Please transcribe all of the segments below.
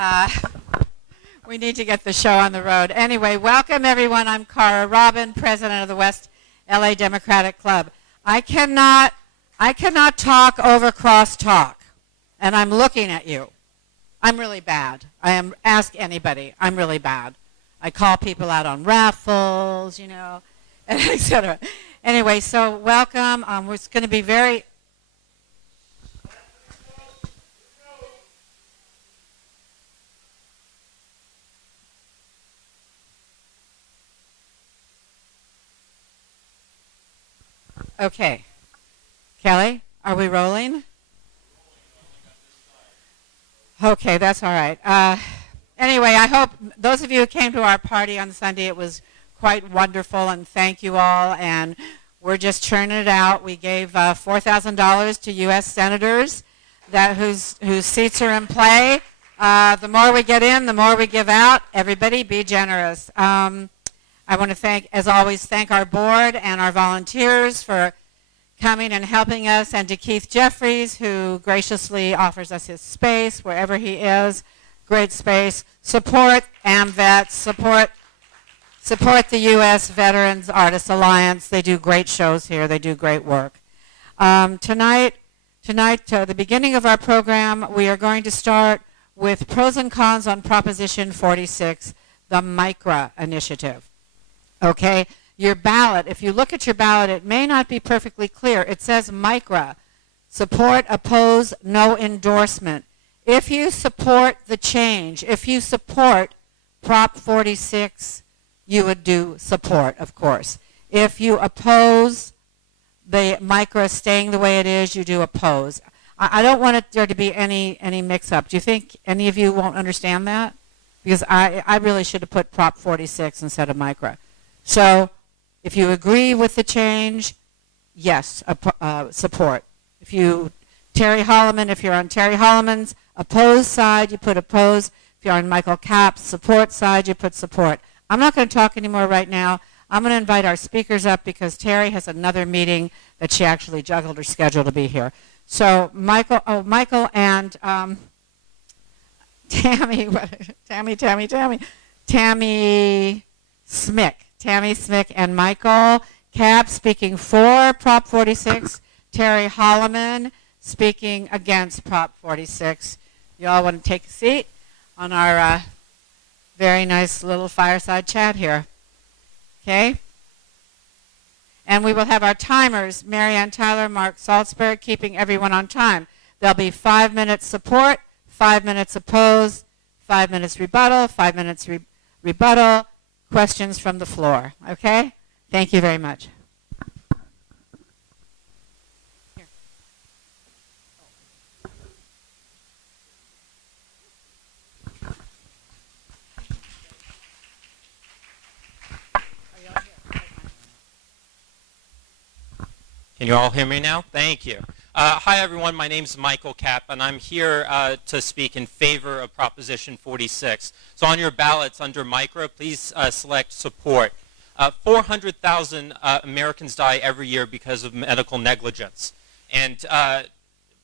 Uh, we need to get the show on the road. Anyway, welcome everyone. I'm Cara Robin, president of the West LA Democratic Club. I cannot talk over crosstalk, and I'm looking at you. I'm really bad. Ask anybody. I'm really bad. I call people out on raffles, etc. Anyway, so welcome. It's going to be very... Okay. Kelly, are we rolling? Okay, that's all right. Anyway, I hope those of you who came to our party on Sunday, it was quite wonderful, and thank you all. And we're just churning it out. We gave $4,000 to U.S. senators whose seats are in play. The more we get in, the more we give out. Everybody be generous. I want to as always, thank our board and our volunteers for coming and helping us, and to Keith Jeffries, who graciously offers us his space wherever he is. Great space. Support AMVETS. Support the U.S. Veterans Artists Alliance. They do great shows here. They do great work. Tonight, the beginning of our program, we are going to start with pros and cons on Proposition 46, the MICRA initiative. Okay, your ballot, if you look at your ballot, it may not be perfectly clear. It says MICRA, support, oppose, no endorsement. If you support the change, if you support Prop 46, you would do support, of course. If you oppose the MICRA staying the way it is, you do oppose. I don't want there to be any mix-up. Do you think any of you won't understand that? Because I really should have put Prop 46 instead of MICRA. So if you agree with the change, yes, support. If you're on Terry Holloman's oppose side, you put oppose. If you're on Michael Capp's support side, you put support. I'm not going to talk anymore right now. I'm going to invite our speakers up because Terry has another meeting that she actually juggled her schedule to be here. So Michael and Tammy Smick. Tammy Smick and Michael Capp speaking for Prop 46. Terry Holloman speaking against Prop 46. You all want to take a seat on our very nice little fireside chat here. Okay? And we will have our timers, Marianne Tyler, Mark Salzberg, keeping everyone on time. There'll be 5 minutes support, 5 minutes oppose, 5 minutes rebuttal, 5 minutes rebuttal, questions from the floor. Okay? Thank you very much. Here. Can you all hear me now? Thank you. Hi, everyone. My name is Michael Capp, and I'm here to speak in favor of Proposition 46. So on your ballots under MICRA, please select support. 400,000 Americans die every year because of medical negligence. And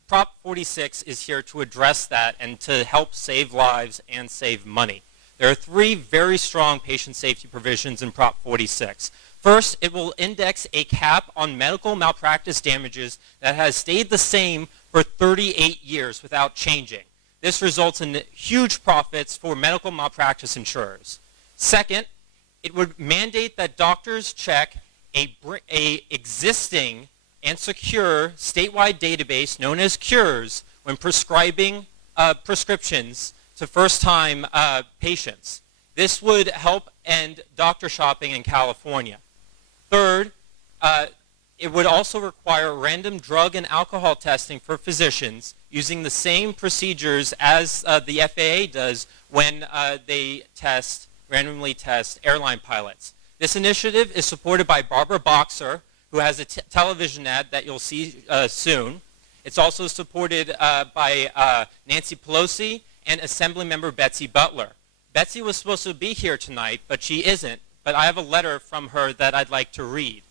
Prop 46 is here to address that and to help save lives and save money. There are 3 very strong patient safety provisions in Prop 46. First, it will index a cap on medical malpractice damages that has stayed the same for 38 years without changing. This results in huge profits for medical malpractice insurers. Second, it would mandate that doctors check a existing and secure statewide database known as CURES when prescribing prescriptions to first-time patients. This would help end doctor shopping in California. Third, it would also require random drug and alcohol testing for physicians using the same procedures as the FAA does when they randomly test airline pilots. This initiative is supported by Barbara Boxer, who has a television ad that you'll see soon. It's also supported by Nancy Pelosi and Assemblymember Betsy Butler. Betsy was supposed to be here tonight, but she isn't. But I have a letter from her that I'd like to read.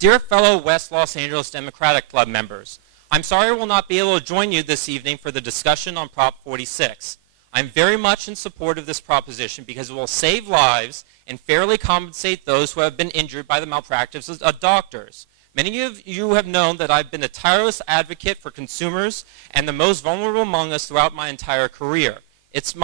Dear fellow West Los Angeles Democratic Club members, I'm sorry I will not be able to join you this evening for the discussion on Prop 46. I'm very much in support of this proposition because it will save lives and fairly compensate those who have been injured by the malpractice of doctors. Many of you have known that I've been a tireless advocate for consumers and the most vulnerable among us throughout my entire career. It's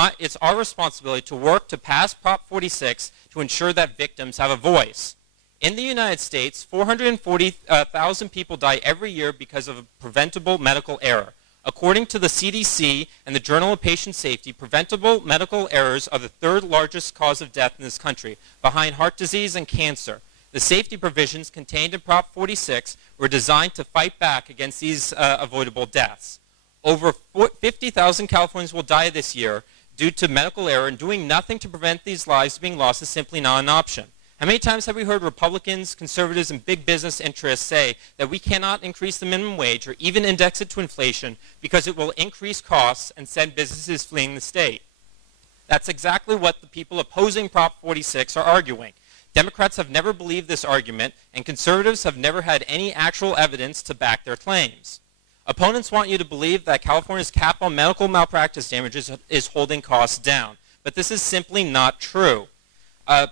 our responsibility to work to pass Prop 46 to ensure that victims have a voice. In the United States, 440,000 people die every year because of a preventable medical error. According to the CDC and the Journal of Patient Safety, preventable medical errors are the third largest cause of death in this country, behind heart disease and cancer. The safety provisions contained in Prop 46 were designed to fight back against these avoidable deaths. Over 50,000 Californians will die this year due to medical error, and doing nothing to prevent these lives being lost is simply not an option. How many times have we heard Republicans, conservatives, and big business interests say that we cannot increase the minimum wage or even index it to inflation because it will increase costs and send businesses fleeing the state? That's exactly what the people opposing Prop 46 are arguing. Democrats have never believed this argument, and conservatives have never had any actual evidence to back their claims. Opponents want you to believe that California's cap on medical malpractice damages is holding costs down, but this is simply not true.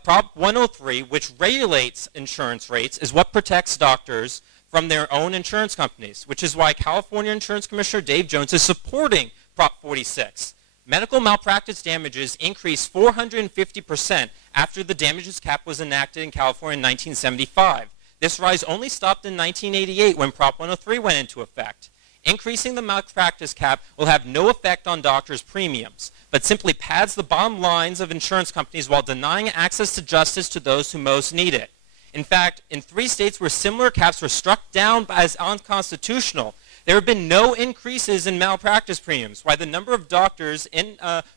Prop 103, which regulates insurance rates, is what protects doctors from their own insurance companies, which is why California Insurance Commissioner Dave Jones is supporting Prop 46. Medical malpractice damages increased 450% after the damages cap was enacted in California in 1975. This rise only stopped in 1988 when Prop 103 went into effect. Increasing the malpractice cap will have no effect on doctors' premiums, but simply pads the bottom lines of insurance companies while denying access to justice to those who most need it. In fact, in 3 states where similar caps were struck down as unconstitutional, there have been no increases in malpractice premiums, while the number of doctors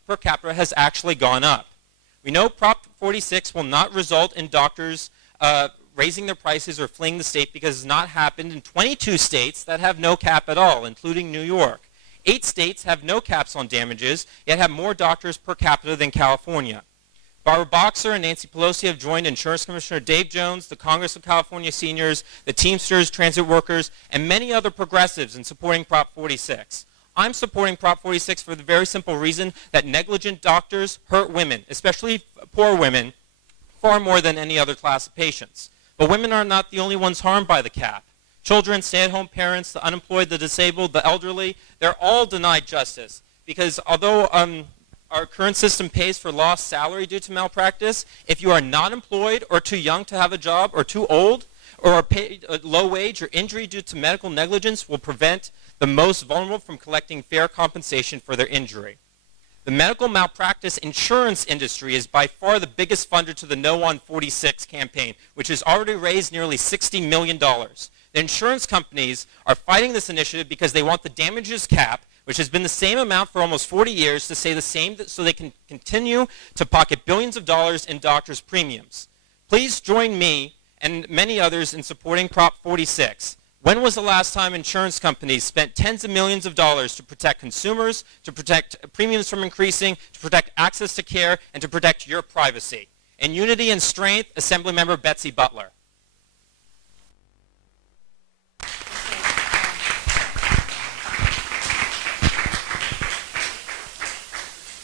per capita has actually gone up. We know Prop 46 will not result in doctors raising their prices or fleeing the state because it's not happened in 22 states that have no cap at all, including New York. 8 states have no caps on damages, yet have more doctors per capita than California. Barbara Boxer and Nancy Pelosi have joined Insurance Commissioner Dave Jones, the Congress of California Seniors, the Teamsters, transit workers, and many other progressives in supporting Prop 46. I'm supporting Prop 46 for the very simple reason that negligent doctors hurt women, especially poor women, far more than any other class of patients. But women are not the only ones harmed by the cap. Children, stay-at-home parents, the unemployed, the disabled, the elderly, they're all denied justice because although our current system pays for lost salary due to malpractice, if you are not employed or too young to have a job or too old or are paid a low wage or injury due to medical negligence will prevent the most vulnerable from collecting fair compensation for their injury. The medical malpractice insurance industry is by far the biggest funder to the No on 46 campaign, which has already raised nearly $60 million. The insurance companies are fighting this initiative because they want the damages cap, which has been the same amount for almost 40 years, to stay the same so they can continue to pocket billions of dollars in doctors' premiums. Please join me and many others in supporting Prop 46. When was the last time insurance companies spent tens of millions of dollars to protect consumers, to protect premiums from increasing, to protect access to care, and to protect your privacy? In unity and strength, Assemblymember Betsy Butler.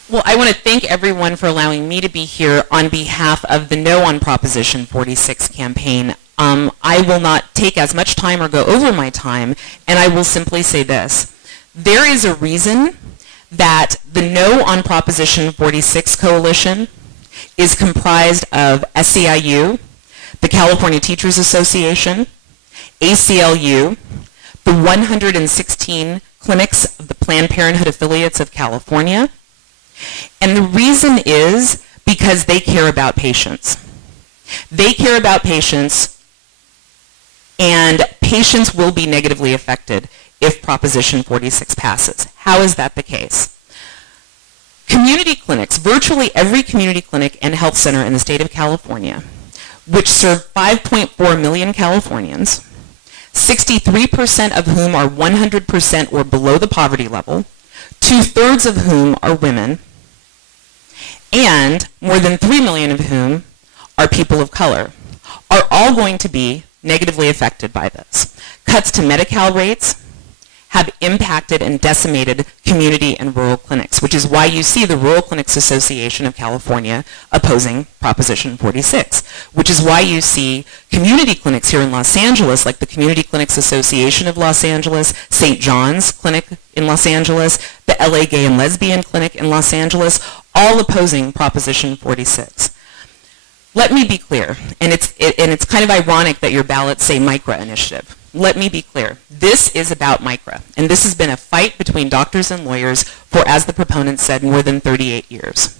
Well, I want to thank everyone for allowing me to be here on behalf of the No on Proposition 46 campaign. I will not take as much time or go over my time, and I will simply say this. There is a reason that the No on Proposition 46 coalition is comprised of SEIU, the California Teachers Association, ACLU, the 116 clinics of the Planned Parenthood affiliates of California, and the reason is because they care about patients. They care about patients, and patients will be negatively affected if Proposition 46 passes. How is that the case? Community clinics, virtually every community clinic and health center in the state of California, which serve 5.4 million Californians, 63% of whom are 100% or below the poverty level, 2/3 of whom are women, and more than 3 million of whom are people of color, are all going to be negatively affected by this. Cuts to Medi-Cal rates, have impacted and decimated community and rural clinics, which is why you see the Rural Clinics Association of California opposing Proposition 46, which is why you see community clinics here in Los Angeles, like the Community Clinics Association of Los Angeles, St. John's Clinic in Los Angeles, the LA Gay and Lesbian Clinic in Los Angeles, all opposing Proposition 46. Let me be clear, and it's kind of ironic that your ballots say MICRA initiative. Let me be clear. This is about MICRA, and this has been a fight between doctors and lawyers for, as the proponents said, more than 38 years.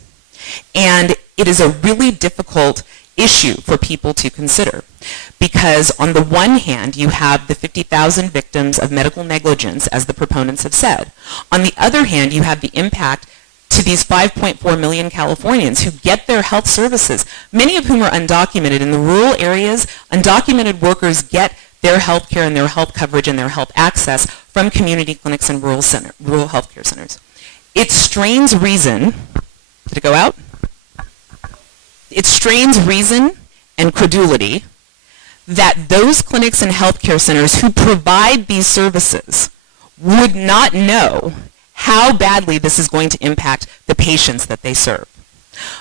And it is a really difficult issue for people to consider because on the one hand, you have the 50,000 victims of medical negligence, as the proponents have said. On the other hand, you have the impact to these 5.4 million Californians who get their health services, many of whom are undocumented. In the rural areas, undocumented workers get their health care and their health coverage and their health access from community clinics and rural health care centers. It strains reason, did it go out? It strains reason and credulity that those clinics and health care centers who provide these services would not know how badly this is going to impact the patients that they serve.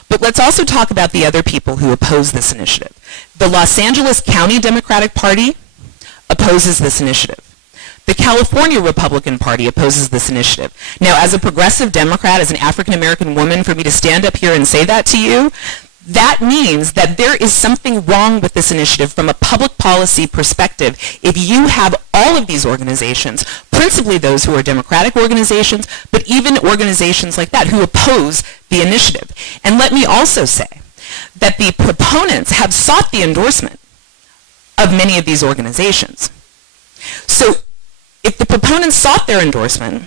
But let's also talk about the other people who oppose this initiative. The Los Angeles County Democratic Party opposes this initiative. The California Republican Party opposes this initiative. Now, as a progressive Democrat, as an African-American woman, for me to stand up here and say that to you, that means that there is something wrong with this initiative from a public policy perspective if you have all of these organizations, principally those who are Democratic organizations, but even organizations like that who oppose the initiative. And let me also say that the proponents have sought the endorsement of many of these organizations. So if the proponents sought their endorsement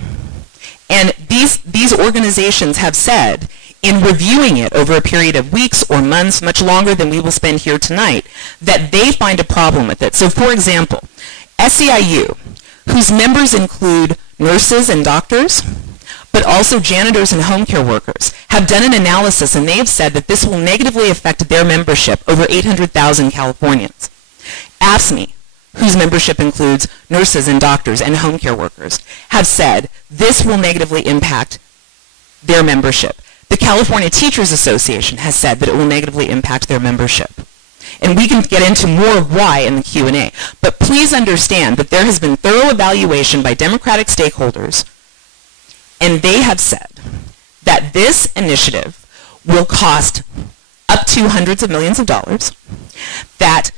and these organizations have said in reviewing it over a period of weeks or months, much longer than we will spend here tonight, that they find a problem with it. So for example, SEIU, whose members include nurses and doctors, but also janitors and home care workers, have done an analysis and they have said that this will negatively affect their membership, over 800,000 Californians. AFSCME, whose membership includes nurses and doctors and home care workers, have said this will negatively impact their membership. The California Teachers Association has said that it will negatively impact their membership. And we can get into more of why in the Q&A. But please understand that there has been thorough evaluation by Democratic stakeholders, and they have said that this initiative will cost up to hundreds of millions of dollars, that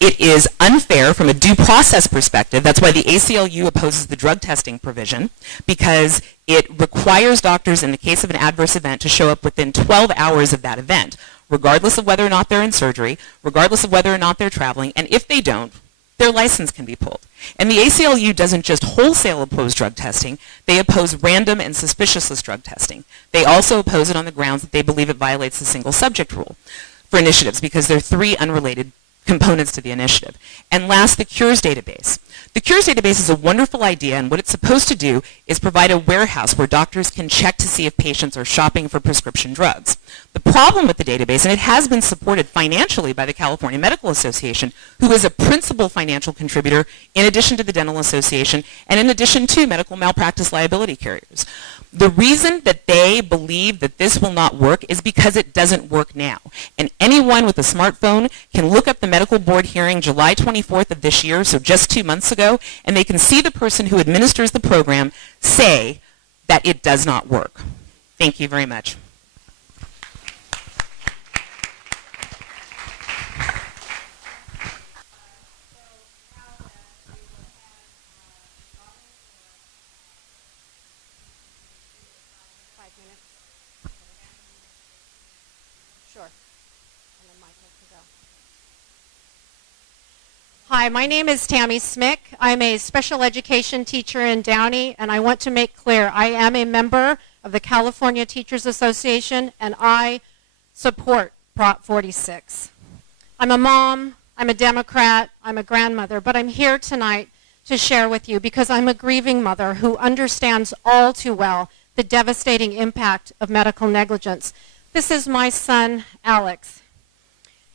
it is unfair from a due process perspective. That's why the ACLU opposes the drug testing provision, because it requires doctors in the case of an adverse event to show up within 12 hours of that event, regardless of whether or not they're in surgery, regardless of whether or not they're traveling, and if they don't, their license can be pulled. And the ACLU doesn't just wholesale oppose drug testing, they oppose random and suspicious drug testing. They also oppose it on the grounds that they believe it violates the single subject rule for initiatives, because there are three unrelated components to the initiative. And last, the Cures database. The Cures database is a wonderful idea, and what it's supposed to do is provide a warehouse where doctors can check to see if patients are shopping for prescription drugs. The problem with the database, and it has been supported financially by the California Medical Association, who is a principal financial contributor in addition to the Dental Association and in addition to medical malpractice liability carriers. The reason that they believe that this will not work is because it doesn't work now. And anyone with a smartphone can look up the medical board hearing July 24th of this year, so just 2 months ago, and they can see the person who administers the program say that it does not work. Thank you very much. Hi, my name is Tammy Smick. I'm a special education teacher in Downey, and I want to make clear I am a member of the California Teachers Association, and I support Prop 46. I'm a mom, I'm a Democrat, I'm a grandmother, but I'm here tonight to share with you because I'm a grieving mother who understands all too well the devastating impact of medical negligence. This is my son, Alex.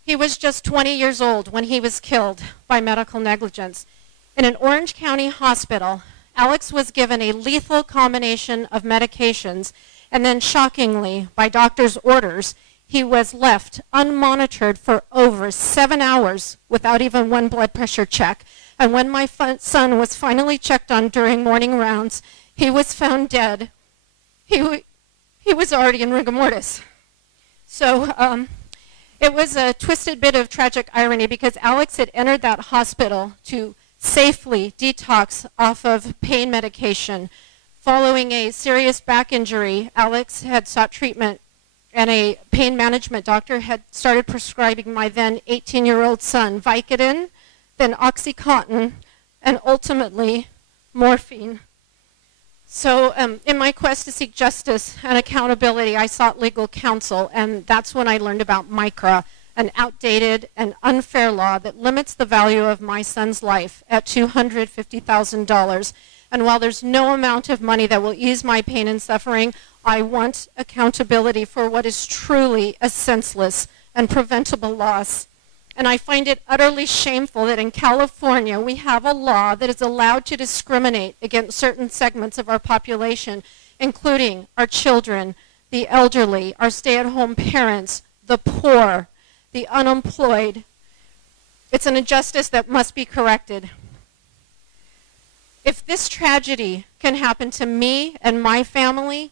He was just 20 years old when he was killed by medical negligence. In an Orange County hospital, Alex was given a lethal combination of medications, and then shockingly, by doctor's orders, he was left unmonitored for over 7 hours without even one blood pressure check. And when my son was finally checked on during morning rounds, he was found dead. He was already in rigor mortis. So it was a twisted bit of tragic irony because Alex had entered that hospital to safely detox off of pain medication. Following a serious back injury, Alex had sought treatment, and a pain management doctor had started prescribing my then 18-year-old son Vicodin, then OxyContin, and ultimately morphine. So in my quest to seek justice and accountability, I sought legal counsel, and that's when I learned about MICRA, an outdated and unfair law that limits the value of my son's life at $250,000. And while there's no amount of money that will ease my pain and suffering, I want accountability for what is truly a senseless and preventable loss. And I find it utterly shameful that in California we have a law that is allowed to discriminate against certain segments of our population, including our children, the elderly, our stay-at-home parents, the poor, the unemployed. It's an injustice that must be corrected. If this tragedy can happen to me and my family,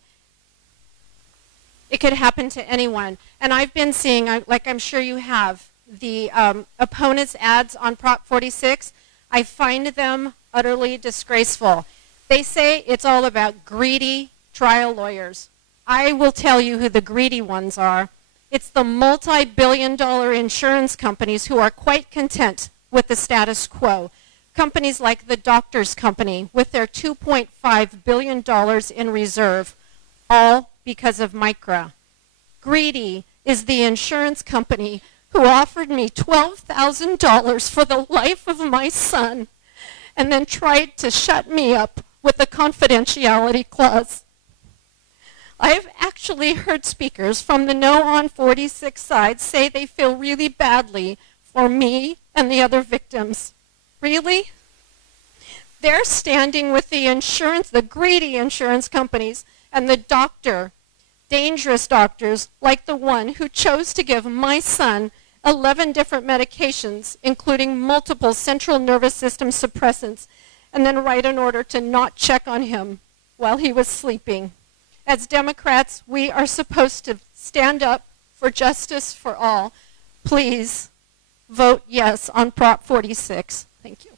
it could happen to anyone. And I've been seeing, like I'm sure you have, the opponents' ads on Prop 46. I find them utterly disgraceful. They say it's all about greedy trial lawyers. I will tell you who the greedy ones are. It's the multi-billion-dollar insurance companies who are quite content with the status quo. Companies like the Doctors Company with their $2.5 billion in reserve, all because of MICRA. Greedy is the insurance company who offered me $12,000 for the life of my son and then tried to shut me up with a confidentiality clause. I've actually heard speakers from the No on 46 side say they feel really badly for me and the other victims. Really? They're standing with the insurance, the greedy insurance companies, and the dangerous doctors like the one who chose to give my son 11 different medications, including multiple central nervous system suppressants, and then write an order to not check on him while he was sleeping. As Democrats, we are supposed to stand up for justice for all. Please vote yes on Prop 46. Thank you.